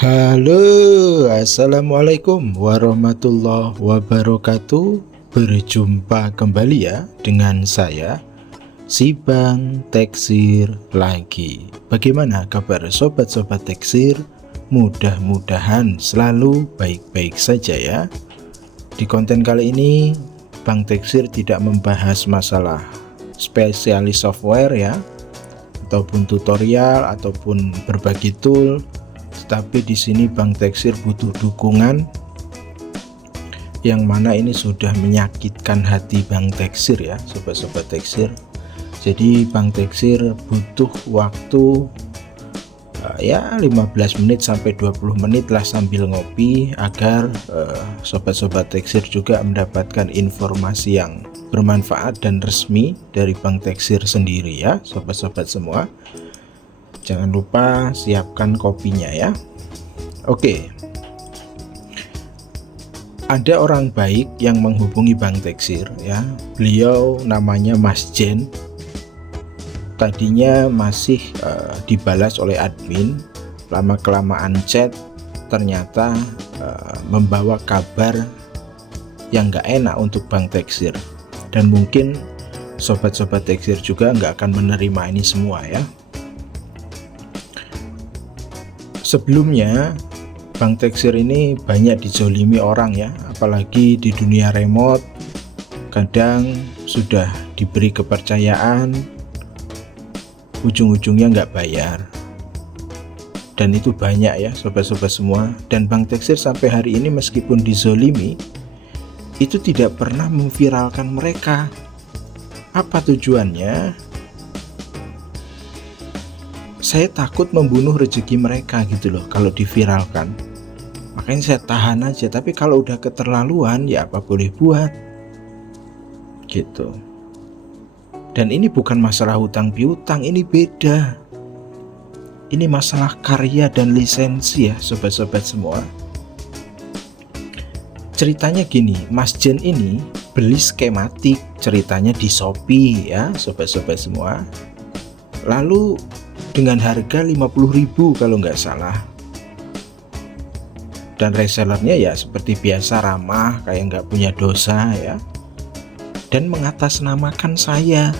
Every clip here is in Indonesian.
Halo, assalamualaikum warahmatullahi wabarakatuh. Berjumpa kembali ya dengan saya, si Bang Teksir lagi. Bagaimana kabar sobat-sobat Teksir? Mudah-mudahan selalu baik-baik saja ya. Di konten kali ini, Bang Teksir tidak membahas masalah spesialis software ya, ataupun tutorial, ataupun berbagi tool. Tapi di sini Bang Teksir butuh dukungan, yang mana ini sudah menyakitkan hati Bang Teksir ya, sobat-sobat Teksir. Jadi Bang Teksir butuh waktu ya 15 menit sampai 20 menit lah sambil ngopi, agar sobat-sobat Teksir juga mendapatkan informasi yang bermanfaat dan resmi dari Bang Teksir sendiri ya, sobat-sobat semua. Jangan lupa siapkan kopinya ya. Oke. Ada orang baik yang menghubungi Bang Teksir ya. Beliau namanya Mas Jen. Tadinya masih dibalas oleh admin. Lama-kelamaan chat ternyata membawa kabar yang gak enak untuk Bang Teksir. Dan mungkin sobat-sobat Teksir juga gak akan menerima ini semua ya. Sebelumnya Bang Teksir ini banyak dizolimi orang ya, apalagi di dunia remote. Kadang sudah diberi kepercayaan, ujung-ujungnya nggak bayar. Dan itu banyak ya sobat-sobat semua. Dan Bang Teksir sampai hari ini meskipun dizolimi, itu tidak pernah memviralkan mereka. Apa tujuannya? Saya takut membunuh rezeki mereka gitu loh kalau diviralkan. Makanya saya tahan aja. Tapi kalau udah keterlaluan ya apa boleh buat gitu. Dan ini bukan masalah hutang piutang, ini beda. Ini masalah karya dan lisensi ya sobat-sobat semua. Ceritanya gini, Mas Jen ini beli skematik ceritanya di Shopee ya sobat-sobat semua. Lalu dengan harga 50.000 kalau nggak salah. Dan resellernya ya seperti biasa ramah, kayak nggak punya dosa ya. Dan mengatasnamakan saya.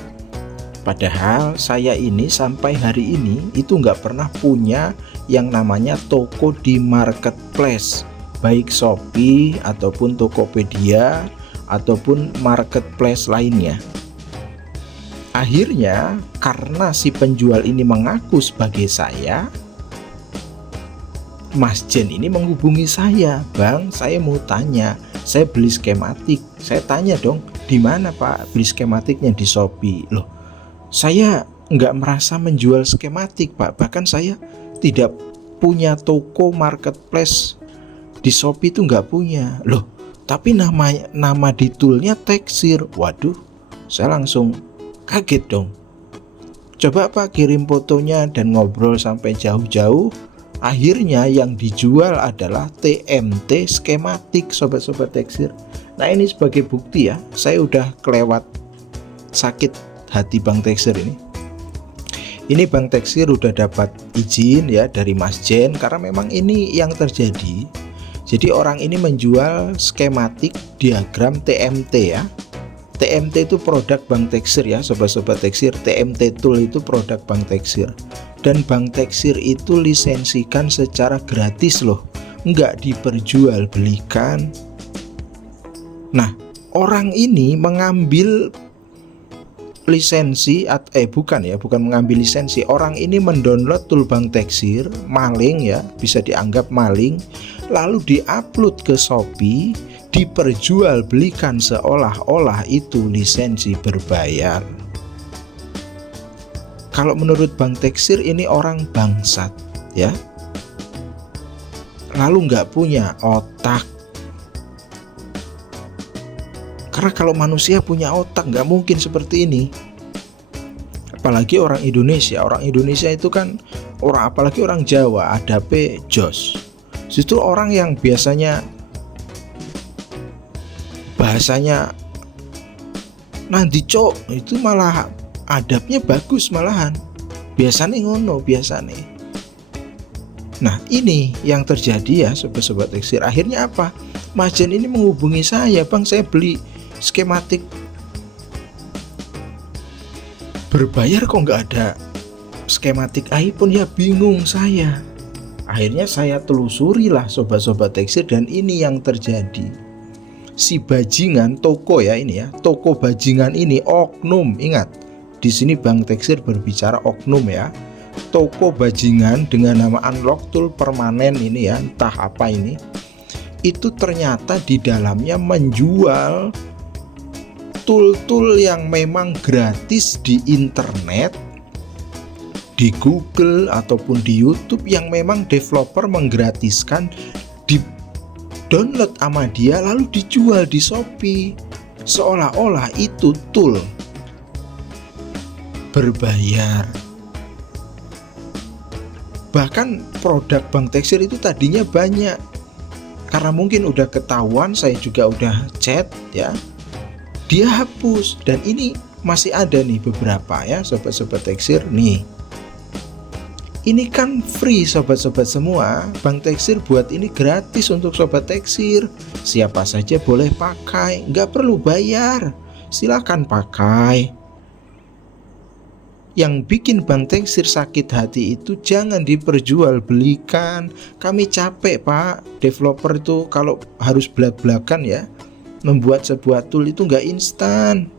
Padahal saya ini sampai hari ini itu nggak pernah punya yang namanya toko di marketplace, baik Shopee ataupun Tokopedia ataupun marketplace lainnya. Akhirnya karena si penjual ini mengaku sebagai saya, Mas Jen ini menghubungi saya. Bang, saya mau tanya, saya beli skematik. Saya tanya dong, di mana Pak beli skematiknya? Di Shopee. Loh, saya nggak merasa menjual skematik Pak. Bahkan saya tidak punya toko marketplace di Shopee, itu nggak punya. Loh, tapi nama di toolnya Teksir. Waduh, saya langsung kaget dong. Coba Pak kirim fotonya dan ngobrol sampai jauh-jauh. Akhirnya yang dijual adalah TMT skematik sobat-sobat Teksir. Nah ini sebagai bukti ya, saya udah kelewat sakit hati Bang Teksir ini. Ini Bang Teksir udah dapat izin ya dari Mas Jen, karena memang ini yang terjadi. Jadi orang ini menjual skematik diagram TMT ya. TMT itu produk Bang Teksir ya sobat-sobat Teksir. TMT tool itu produk Bang Teksir. Dan Bang Teksir itu lisensikan secara gratis loh, nggak diperjualbelikan. Nah orang ini mengambil lisensi, bukan mengambil lisensi. Orang ini mendownload tool Bang Teksir, maling ya, bisa dianggap maling. Lalu diupload ke Shopee, diperjualbelikan seolah-olah itu lisensi berbayar. Kalau menurut Bang Teksir ini orang bangsat ya. Lalu nggak punya otak. Karena kalau manusia punya otak nggak mungkin seperti ini. Apalagi orang Indonesia. Orang Indonesia itu kan apalagi orang Jawa, adabe jos. Justru orang yang biasanya bahasanya nanti cok itu malah adabnya bagus malahan. Biasanya ngono, biasanya. Nah ini yang terjadi ya sobat-sobat tekstil. Akhirnya apa? Majen ini menghubungi saya, bang saya beli skematik berbayar kok nggak ada skematik iPhone, ya bingung saya. Akhirnya saya telusuri lah sobat-sobat tekstil, dan ini yang terjadi. Si bajingan toko ya ini ya, toko bajingan ini oknum. Ingat, di sini Bang Tekstil berbicara oknum ya. Toko bajingan dengan nama Unlock Tool permanen ini ya, entah apa ini. Itu ternyata di dalamnya menjual tool-tool yang memang gratis di internet, di Google ataupun di YouTube, yang memang developer menggratiskan, di download sama dia lalu dijual di Shopee, seolah-olah itu tool berbayar. Bahkan produk Bang Tekstil itu tadinya banyak, karena mungkin udah ketahuan, saya juga udah chat ya, dia hapus. Dan ini masih ada nih beberapa ya sobat-sobat tekstil nih. Ini kan free sobat-sobat semua. Bang Tekstil buat ini gratis untuk sobat tekstil. Siapa saja boleh pakai, nggak perlu bayar. Silakan pakai. Yang bikin Bang Tekstil sakit hati itu jangan diperjualbelikan. Kami capek pak, developer itu kalau harus belak-belakan ya, membuat sebuah tool itu nggak instan.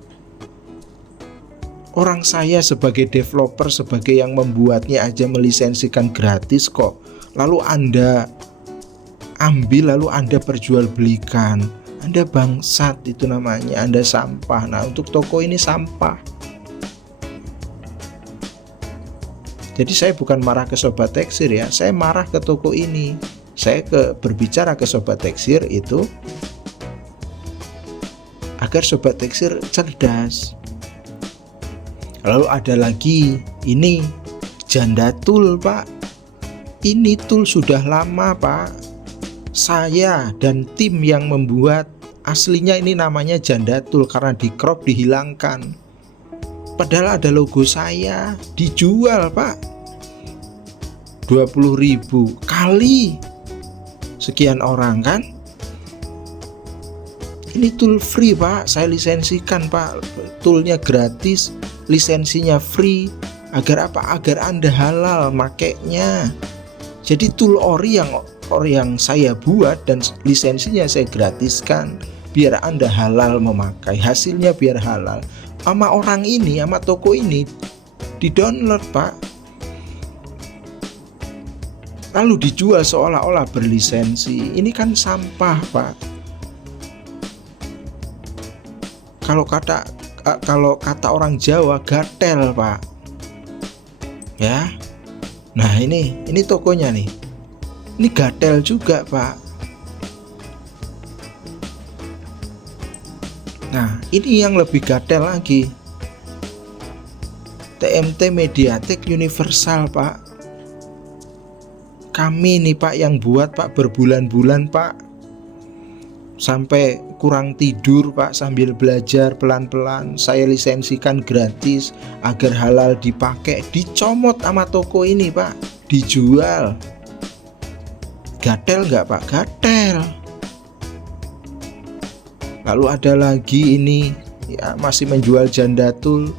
Orang saya sebagai developer, sebagai yang membuatnya aja melisensikan gratis kok. Lalu Anda ambil, lalu Anda perjualbelikan. Anda bangsat, itu namanya. Anda sampah. Nah untuk toko ini sampah. Jadi saya bukan marah ke sobat tekstil ya, saya marah ke toko ini. Saya berbicara ke sobat tekstil itu agar sobat tekstil cerdas. Lalu ada lagi ini janda tool pak. Ini tool sudah lama pak. Saya dan tim yang membuat, aslinya ini namanya janda tool, karena di crop dihilangkan. Padahal ada logo saya, dijual pak 20.000 kali sekian orang kan. Ini tool free pak, saya lisensikan pak, toolnya gratis, lisensinya free. Agar apa? Agar Anda halal makainya. Jadi tool ori yang saya buat dan lisensinya saya gratiskan, biar Anda halal memakai, hasilnya biar halal. Sama orang ini, sama toko ini di-download pak, lalu dijual seolah-olah berlisensi. Ini kan sampah pak. Kalau kata orang Jawa, gatel pak ya. Nah ini tokonya nih, ini gatel juga pak. Nah ini yang lebih gatel lagi, TMT Mediatek Universal pak. Kami nih pak yang buat pak, berbulan-bulan pak, sampai kurang tidur pak sambil belajar pelan-pelan. Saya lisensikan gratis agar halal dipakai, dicomot sama toko ini pak, dijual. Gatel nggak pak? Gatel. Lalu ada lagi ini ya, masih menjual janda tool,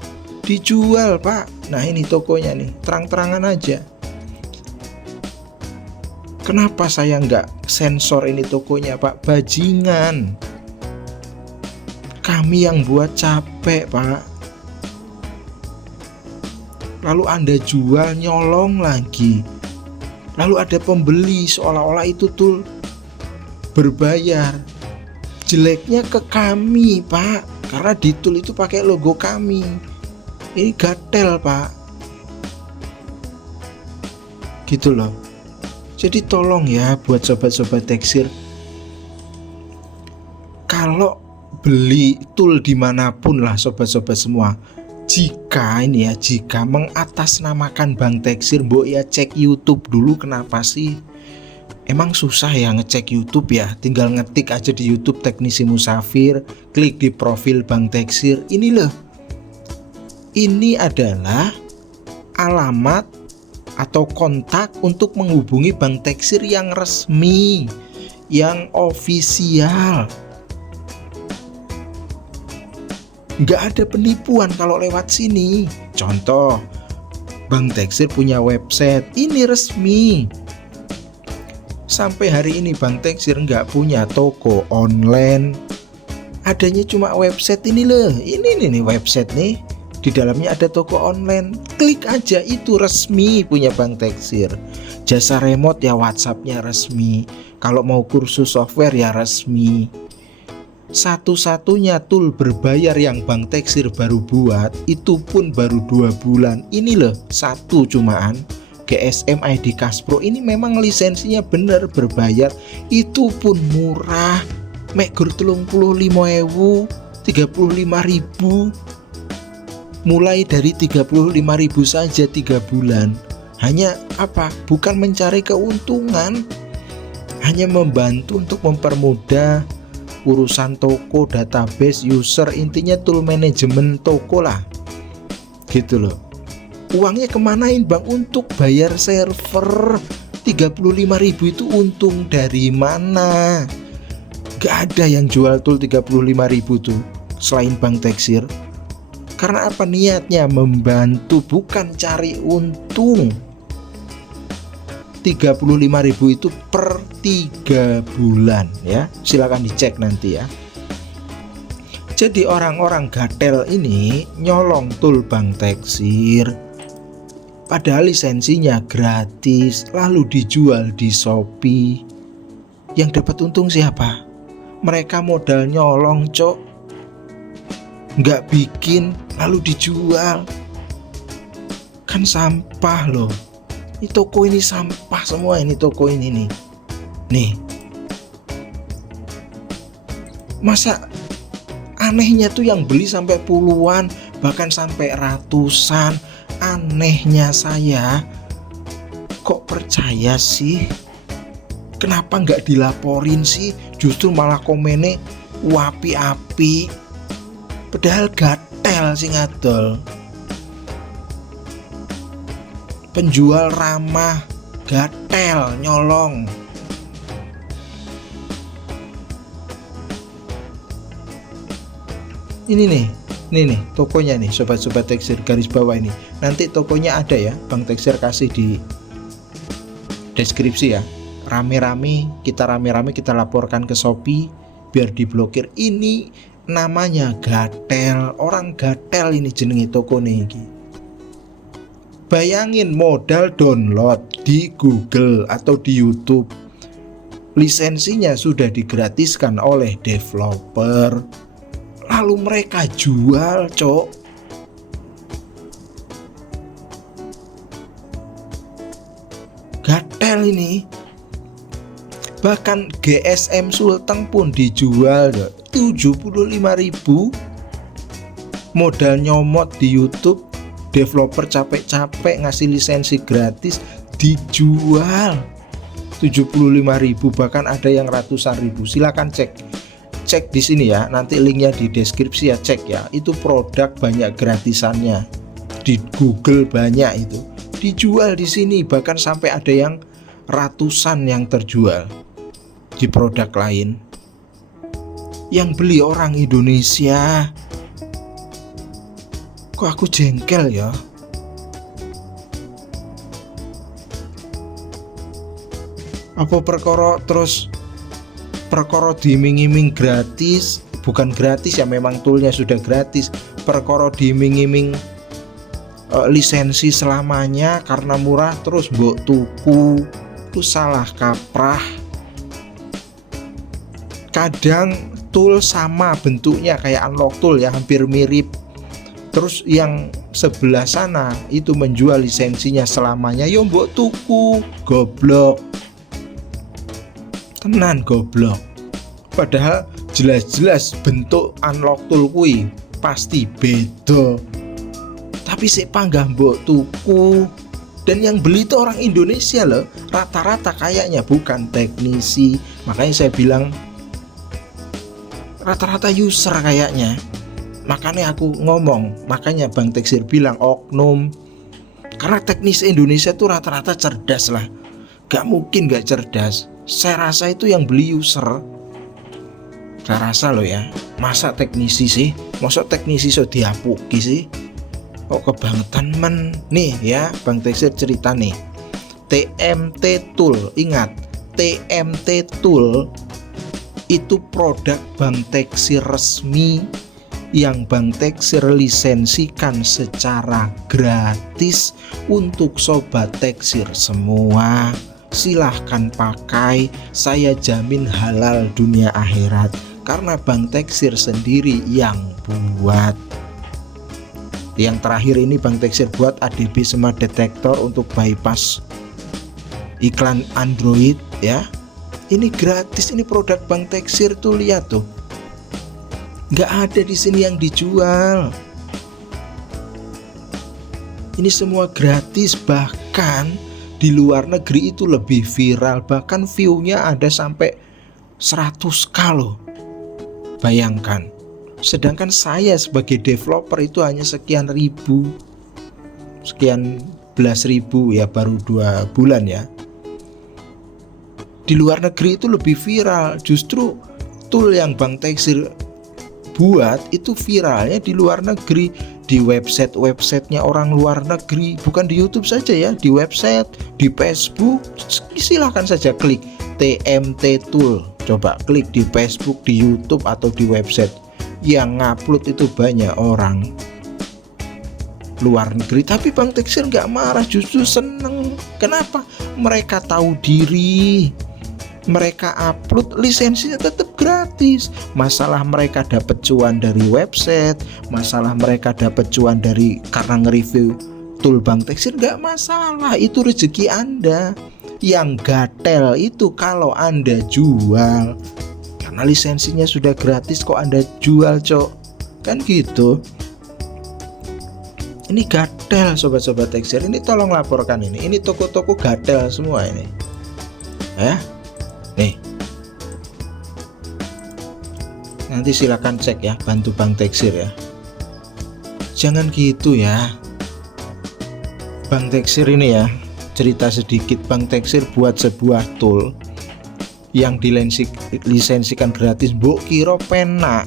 dijual pak. Nah ini tokonya nih, terang-terangan aja. Kenapa saya nggak sensor ini tokonya pak? Bajingan. Kami yang buat capek pak. Lalu Anda jual, nyolong lagi. Lalu ada pembeli, seolah-olah itu tool berbayar. Jeleknya ke kami pak, karena di tool itu pakai logo kami. Ini gatel pak, gitu loh. Jadi tolong ya buat sobat-sobat tekstil, kalau beli tool dimanapun lah sobat-sobat semua, jika mengatasnamakan Bang Tekstil, mbok ya cek YouTube dulu. Kenapa sih? Emang susah ya ngecek YouTube ya? Tinggal ngetik aja di YouTube Teknisi Musafir, klik di profil Bang Tekstil. Ini loh, ini adalah alamat atau kontak untuk menghubungi bank teksir yang resmi, yang ofisial. Nggak ada penipuan kalau lewat sini. Contoh, bank teksir punya website, ini resmi. Sampai hari ini bank teksir nggak punya toko online, adanya cuma website ini loh. Ini nih website nih, di dalamnya ada toko online. Klik aja, itu resmi punya bank teksir. Jasa remote ya WhatsAppnya resmi. Kalau mau kursus software ya resmi. Satu-satunya tool berbayar yang bank teksir baru buat itu pun baru 2 bulan. Ini loh, satu cumaan. GSM ID Caspro ini memang lisensinya bener berbayar, itu pun murah, mek gur 35.000, 35.000, mulai dari 35.000 saja 3 bulan. Hanya apa? Bukan mencari keuntungan, hanya membantu untuk mempermudah urusan toko, database, user, intinya tool manajemen toko lah, gitu loh. Uangnya kemanain bang? Untuk bayar server. 35.000 itu untung dari mana? Gak ada yang jual tool 35.000 tuh selain bank teksir. Karena apa? Niatnya membantu, bukan cari untung. 35.000 itu per 3 bulan ya. Silakan dicek nanti ya. Jadi orang-orang gatel ini nyolong tool bank teksir, padahal lisensinya gratis, lalu dijual di Shopee. Yang dapat untung siapa? Mereka modal nyolong, cok. Nggak bikin, lalu dijual. Kan sampah loh. Ini toko ini sampah semua, ini toko ini nih. Nih. Masa anehnya tuh yang beli sampai puluhan, bahkan sampai ratusan. Anehnya saya, kok percaya sih? Kenapa nggak dilaporin sih? Justru malah komennya wapi-api. Padahal gatel sih ngadol. Penjual ramah, gatel nyolong. Ini nih tokonya nih, sobat-sobat teksir garis bawah ini. Nanti tokonya ada ya, Bang Teksir kasih di deskripsi ya. Rame-rame kita laporkan ke Shopee biar diblokir. Ini namanya gatel, orang gatel ini jenenge toko nih. Bayangin modal download di Google atau di YouTube, lisensinya sudah digratiskan oleh developer, lalu mereka jual, cok. Gatel ini. Bahkan GSM Sulteng pun dijual 75.000. Modal nyomot di YouTube, developer capek-capek ngasih lisensi gratis, dijual 75.000, bahkan ada yang ratusan ribu. Silakan cek di sini ya, nanti linknya di deskripsi ya, cek ya. Itu produk banyak gratisannya di Google, banyak itu dijual di sini, bahkan sampai ada yang ratusan yang terjual di produk lain. Yang beli orang Indonesia. Kok aku jengkel ya? Apa perkara diiming-iming gratis? Bukan gratis ya, memang toolnya sudah gratis. Perkara diiming-iming lisensi selamanya karena murah terus mbok tuku, itu salah kaprah. Kadang tool sama bentuknya kayak unlock tool ya, hampir mirip. Terus yang sebelah sana itu menjual lisensinya selamanya, yo mbok tuku, goblok. Tenan goblok. Padahal jelas-jelas bentuk unlock tool kuwi pasti beda. Tapi sik panggah mbok tuku. Dan yang beli itu orang Indonesia loh. Rata-rata kayaknya bukan teknisi. Makanya saya bilang rata-rata user kayaknya. Makanya aku ngomong, makanya Bang Teksir bilang oknum. Karena teknis Indonesia itu rata-rata cerdas lah, gak mungkin gak cerdas. Saya rasa itu yang beli user. Saya rasa loh ya, masa teknisi sih, masa teknisi so diapuki sih, kok kebangetan men. Nih ya, Bang Teksir cerita nih, TMT Tool, ingat TMT Tool itu produk Bang Teksir resmi yang Bang Teksir lisensikan secara gratis untuk Sobat Teksir semua. Silahkan pakai, saya jamin halal dunia akhirat, karena Bang Teksir sendiri yang buat. Yang terakhir ini Bang Teksir buat ADB Smart Detector untuk bypass iklan Android ya. Ini gratis, ini produk Bang Teksir tuh, lihat tuh. Nggak ada di sini yang dijual. Ini semua gratis, bahkan di luar negeri itu lebih viral, bahkan view-nya ada sampai 100k loh. Bayangkan. Sedangkan saya sebagai developer itu hanya sekian belas ribu ya, baru 2 bulan ya. Di luar negeri itu lebih viral. Justru tool yang Bang Teksir buat itu viralnya di luar negeri, di website-websitenya orang luar negeri, bukan di YouTube saja ya, di website, di Facebook. Silahkan saja klik TMT Tool, coba klik di Facebook, di YouTube atau di website. Yang ngupload itu banyak orang luar negeri, tapi Bang Teksir nggak marah, justru seneng. Kenapa? Mereka tahu diri. Mereka upload, lisensinya tetap gratis. Masalah mereka dapat cuan dari website, masalah mereka dapat cuan dari karena nge-review tool Bang Teksir, nggak masalah. Itu rezeki Anda. Yang gatel itu kalau Anda jual, karena lisensinya sudah gratis kok Anda jual, cok. Kan gitu. Ini gatel sobat-sobat Teksir. Ini tolong laporkan ini. Ini toko-toko gatel semua ini. Ya. Nih, nanti silakan cek ya, bantu Bang Teksir ya. Jangan gitu ya, Bang Teksir ini ya. Cerita sedikit, Bang Teksir buat sebuah tool yang dilisensikan gratis. Mbok kira penak.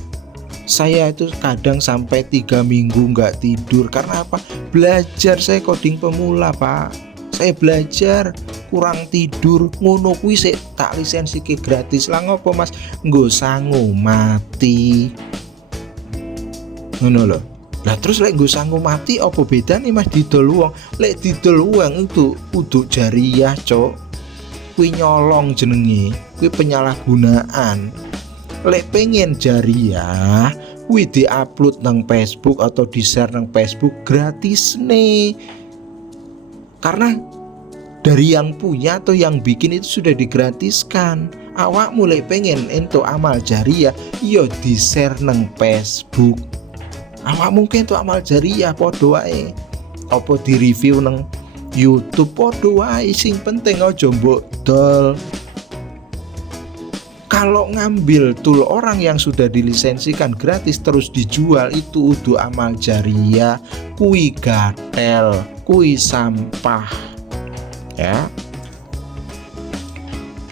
Saya itu kadang sampai 3 minggu nggak tidur. Karena apa? Belajar, saya coding pemula pak. Saya belajar, kurang tidur, ngono kuwi sik tak lisensi ke gratis. Lah ngopo Mas? Nggo sangu mati. Ngono lho. Lah terus lek nggo sangu mati apa bedane Mas didol wong? Lek didol wong itu kudu jariah, Cok. Kuwi nyolong jenenge, kuwi penyalahgunaan. Lek pengen jariah, kuwi di-upload nang Facebook atau di-share nang Facebook gratis nih. Karena dari yang punya atau yang bikin itu sudah digratiskan. Awak mulai pengen ento amal jariah, yo di-share nang Facebook. Awak mungkin itu amal jariah podo wae. Apa di-review nang YouTube podo wae, sing penting aja mbok dol. Kalau ngambil tool orang yang sudah dilisensikan gratis terus dijual, itu udah amal jariah, kui gatel, kui sampah. Ya.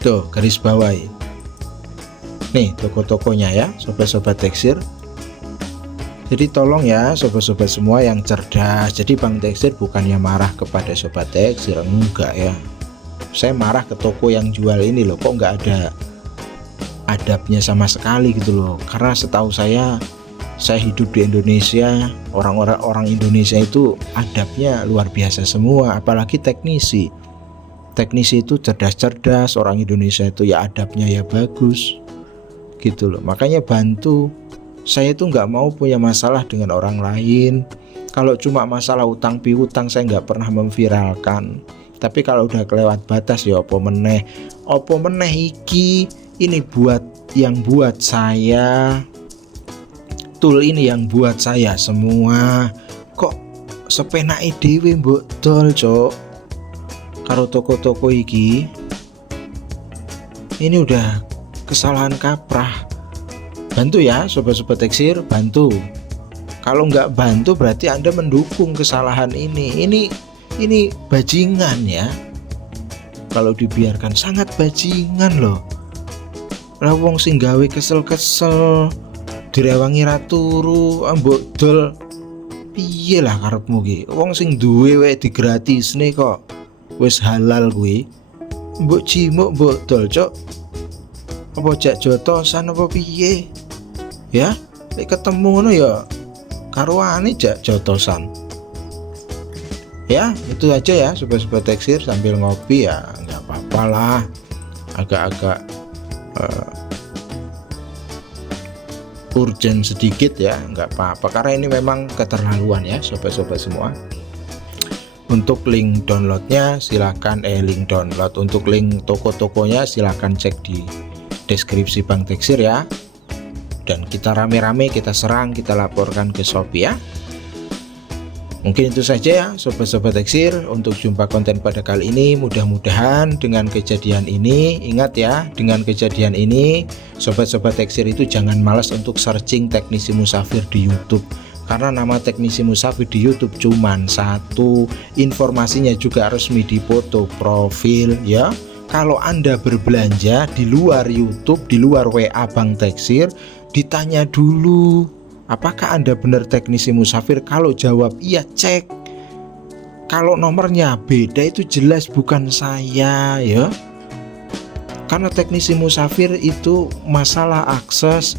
Tuh, garis bawahi. Nih, toko-tokonya ya, sobat-sobat Teksir. Jadi tolong ya, sobat-sobat semua yang cerdas. Jadi Bang Teksir bukannya marah kepada sobat Teksir, enggak ya. Saya marah ke toko yang jual ini loh, kok nggak ada adabnya sama sekali gitu loh. Karena setahu saya hidup di Indonesia, orang Indonesia itu adabnya luar biasa semua, apalagi teknisi itu cerdas-cerdas. Orang Indonesia itu ya adabnya ya bagus gitu loh. Makanya bantu. Saya itu nggak mau punya masalah dengan orang lain. Kalau cuma masalah utang piutang saya nggak pernah memviralkan. Tapi kalau udah kelewat batas ya opo meneh iki. Ini yang buat saya, tool ini yang buat saya semua. Kok sepenake dhewe mbok dol, Cok. Karo toko-toko iki. Ini udah kesalahan kaprah. Bantu ya sobat-sobat Teksir, bantu. Kalau nggak bantu berarti Anda mendukung kesalahan ini. Ini Ini bajingan ya, kalau dibiarkan sangat bajingan loh. Lah wong sing gawe kesel-kesel direwangi ra turu, mbok dol piye lah karepmu ki? Wong sing duwe wae digratisne kok wis halal kuwi. Mbok cimuk mbok dol cok, apa jak jotosan apa piye ya? Nek ketemu ngono ya karuane jak jotosan. Ya itu aja ya sobat-sobat teksir, sambil ngopi ya nggak apa-apa lah, agak-agak urgent sedikit ya, nggak apa-apa karena ini memang keterlaluan ya sobat-sobat semua. Untuk link downloadnya silakan link download, untuk link toko-tokonya silakan cek di deskripsi Bang Teksir ya. Dan kita rame-rame kita serang, kita laporkan ke Shopee ya. Mungkin itu saja ya sobat-sobat teksir untuk jumpa konten pada kali ini. Mudah-mudahan dengan kejadian ini, ingat ya, dengan kejadian ini sobat-sobat teksir itu jangan malas untuk searching Teknisi Musafir di YouTube, karena nama Teknisi Musafir di YouTube cuman satu, informasinya juga resmi di foto profil ya. Kalau Anda berbelanja di luar YouTube, di luar WA Bang Teksir, ditanya dulu, apakah Anda benar Teknisi Musafir? Kalau jawab iya, cek. Kalau nomornya beda itu jelas bukan saya ya. Karena Teknisi Musafir itu masalah akses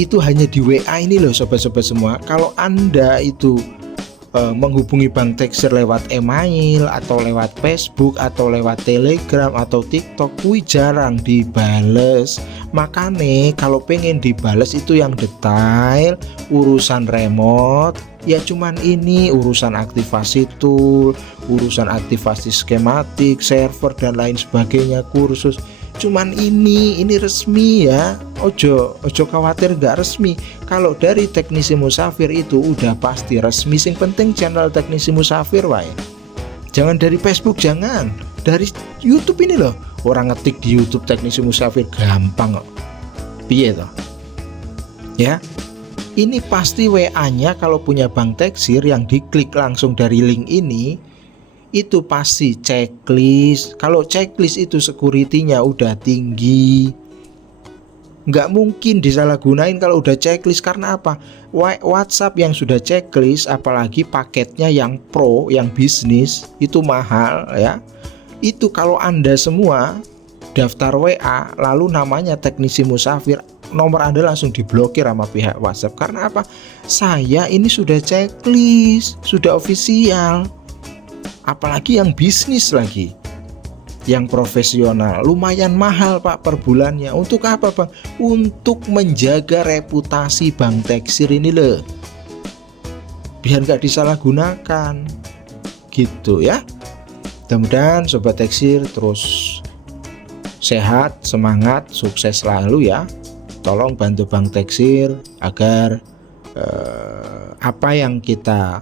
itu hanya di WA ini loh sobat-sobat semua. Kalau Anda itu menghubungi Bang Teksir lewat email atau lewat Facebook atau lewat Telegram atau TikTok, kuwi jarang dibales. Makanya kalau pengen dibales itu yang detail, urusan remote ya cuman ini, urusan aktivasi tool, urusan aktivasi skematik, server dan lain sebagainya, kursus, cuman ini resmi ya. Ojo khawatir nggak resmi. Kalau dari Teknisi Musafir itu udah pasti resmi. Sing penting channel Teknisi Musafir wae. Jangan dari Facebook, jangan dari YouTube ini loh. Orang ngetik di YouTube Teknisi Musafir gampang kok. Piye toh? Ya. Ini pasti WA-nya kalau punya Bang Teksir yang diklik langsung dari link ini, itu pasti checklist. Kalau checklist itu security-nya udah tinggi, nggak mungkin disalahgunain kalau udah checklist. Karena apa? WhatsApp yang sudah checklist, apalagi paketnya yang pro, yang bisnis, itu mahal ya. Itu kalau Anda semua daftar WA lalu namanya Teknisi Musafir, nomor Anda langsung diblokir sama pihak WhatsApp. Karena apa? Saya ini sudah checklist, sudah official. Apalagi yang bisnis lagi, yang profesional, lumayan mahal Pak per bulannya. Untuk apa Bang? Untuk menjaga reputasi Bang Teksir ini loh, biar nggak disalahgunakan gitu ya. Mudah-mudahan Sobat Teksir terus sehat, semangat, sukses selalu ya. Tolong bantu Bang Teksir agar apa yang kita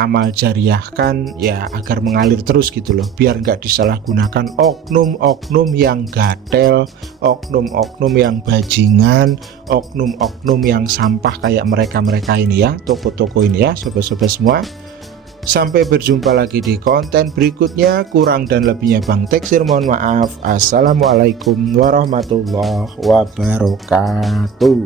amal jariahkan ya agar mengalir terus gitu loh, biar nggak disalahgunakan oknum-oknum yang gatel, oknum-oknum yang bajingan, oknum-oknum yang sampah kayak mereka ini ya, toko-toko ini ya sobat-sobat semua. Sampai berjumpa lagi di konten berikutnya. Kurang dan lebihnya Bang Teksir mohon maaf. Assalamualaikum warahmatullahi wabarakatuh.